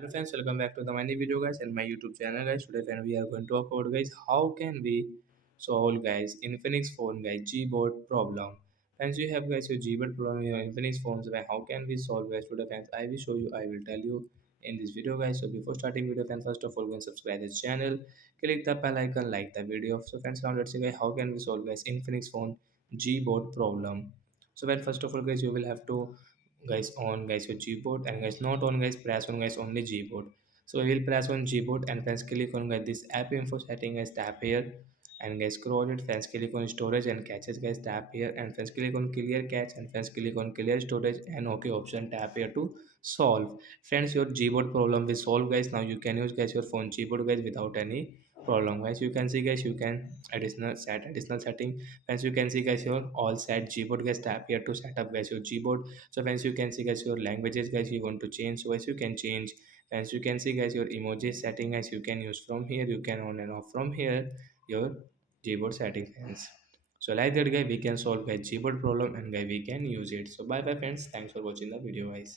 Hello friends, welcome back to the my new video guys and my YouTube channel guys. Today friend we are going to talk about guys how can we solve guys Infinix phone guys Gboard problem. Friends, you have guys your Gboard problem in your Infinix phones. Why how can we solve guys today friends? I will show you. I will tell you in this video guys. So before starting video friends, first of all go and subscribe this channel. Click the bell icon, like the video. So friends, now let's see guys how can we solve guys Infinix phone Gboard problem. So when first of all guys you will have to guys on guys your Gboard and guys not on guys press on guys only Gboard. So we will press on Gboard and friends click on guys this app info setting guys tap here and guys scroll it, friends click on storage and caches guys tap here and friends click on clear cache and friends click on clear storage and OK option tap here to solve. Friends, your Gboard problem will solve guys. Now you can use guys your phone Gboard guys without any problem guys. You can see guys you can additional setting. Friends, you can see guys your all set Gboard guys tap here to set up guys your Gboard. So friends, you can see guys your languages guys you want to change, so guys you can change. Friends, you can see guys your emoji setting guys you can use from here, you can on and off from here your Gboard setting friends. So like that guy we can solve guys Gboard problem and guy we can use it. So bye bye friends, thanks for watching the video guys.